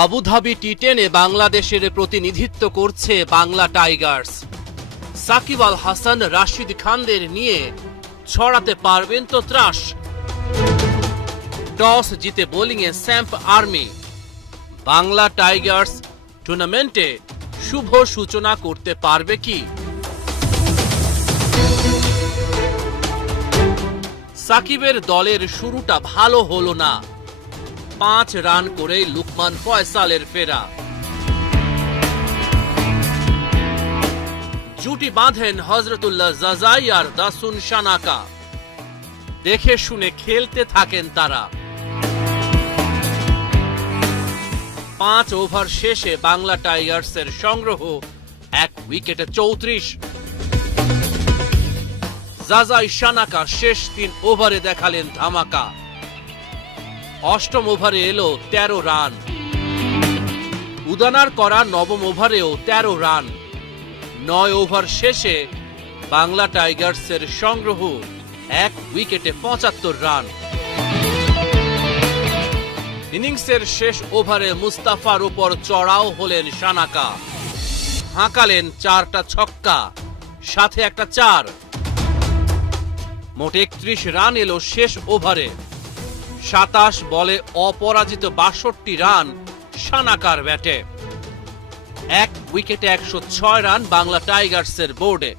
Abu Dhabi টি টেনে বাংলাদেশের প্রতিনিধিত্ব করছে বাংলা টাইগার্স। সাকিব আল হাসান, রাশিদ খানদের নিয়ে ছড়াতে পারবেন তো ত্রাস। টস জিতে বোলিংয়ে স্যাম্প আর্মি। বাংলা টাইগার্স টুর্নামেন্টে শুভ সূচনা করতে পারবে কি? সাকিবের দলের শুরুটা ভালো হলো না। পাঁচ রান করেই লুকমান ফয়সালের ফেরা। জুটি বাঁধেন হজরতুল্লাহ জাজাই আর দাসুন শানাকা দেখে শুনে খেলতে থাকেন তারা। পাঁচ ওভার শেষে বাংলা টাইগার্সের সংগ্রহ, এক উইকেটে চৌত্রিশ। জাজাই শানাকা শেষ তিন ওভারে দেখালেন ধামাকা। অষ্টম ওভারে এলো তেরো রান। উদানার করা নবম ওভারেও তেরো রান। নয় ওভার শেষে বাংলা টাইগার্সের সংগ্রহ এক উইকেটে পঁচাত্তর রান। ইনিংসের শেষ ওভারে মুস্তাফার উপর চড়াও হলেন সানাকা। হাঁকালেন চারটা ছক্কা, সাথে একটা চার। মোট একত্রিশ রান এলো শেষ ওভারে। সাতাশ বলে অপরাজিত বাষট্টি রান সানাকার ব্যাটে। এক উইকেটে একশো ছয় রান বাংলা টাইগার্সের বোর্ডে।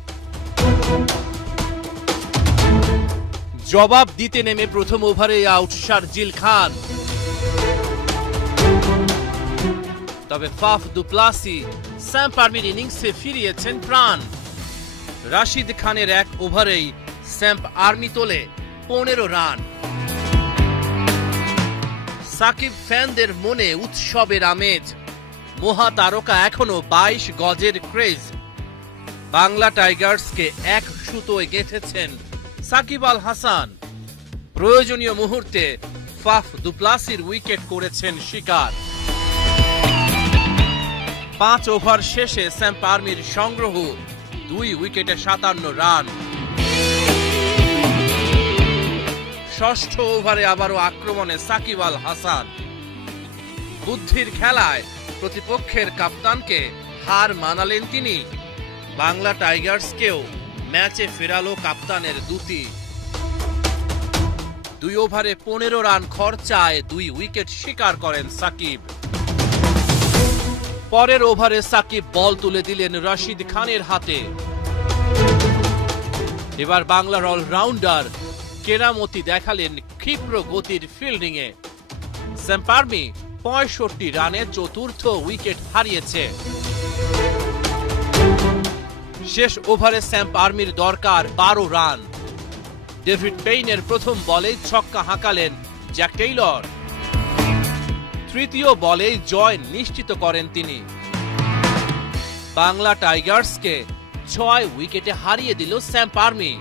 জবাব দিতে নেমে প্রথম ওভারে আউট শারজিল খান। তবে ফাফ দুপ্লাসি স্যাম পারমির ইনিংসে ফিরিয়েছেন প্রাণ। রাশিদ খানের এক ওভারেই স্যাম্প আর্মি তোলে পনেরো রান। সাকিব ফ্যানদের মনে উৎসবের আমেজ। মহা তারকা এখনও বাইশ গজের ক্রেজ। বাংলা টাইগার্সকে এক সুতোয় গেঁথেছেন সাকিব আল হাসান। প্রয়োজনীয় মুহূর্তে ফাফ দুপ্লাসির উইকেট করেছেন শিকার। পাঁচ ওভার শেষে স্যাম্প আর্মির সংগ্রহ, দুই উইকেটে সাতান্ন রান। ষষ্ঠ ওভারে আবারও আক্রমণে সাকিব আল হাসান। বুদ্ধির খেলায় প্রতিপক্ষের কাপ্তানকে হার মানালেন তিনি। বাংলা টাইগার্সকেও ম্যাচে ফেরালো কাপ্তানের দুটি। দুই ওভারে পনেরো রান খরচায় দুই উইকেট শিকার করেন সাকিব। পরের ওভারে সাকিব বল তুলে দিলেন রশিদ খানের হাতে। এবার বাংলার অলরাউন্ডার কেরামতি দেখালেন ক্ষিপ্র গতির ফিল্ডিংয়ে। স্যাম্পার্মি পঁয়ষট্টি রানে চতুর্থ উইকেট হারিয়েছে। শেষ ওভারে স্যাম্প আর্মির দরকার বারো রান। ডেভিড পেইনের প্রথম বলেই ছক্কা হাঁকালেন জ্যাক টেইলর। তৃতীয় বলেই জয় নিশ্চিত করেন তিনি। বাংলা টাইগার্সকে ছয় উইকেটে হারিয়ে দিল স্যাম্প আর্মি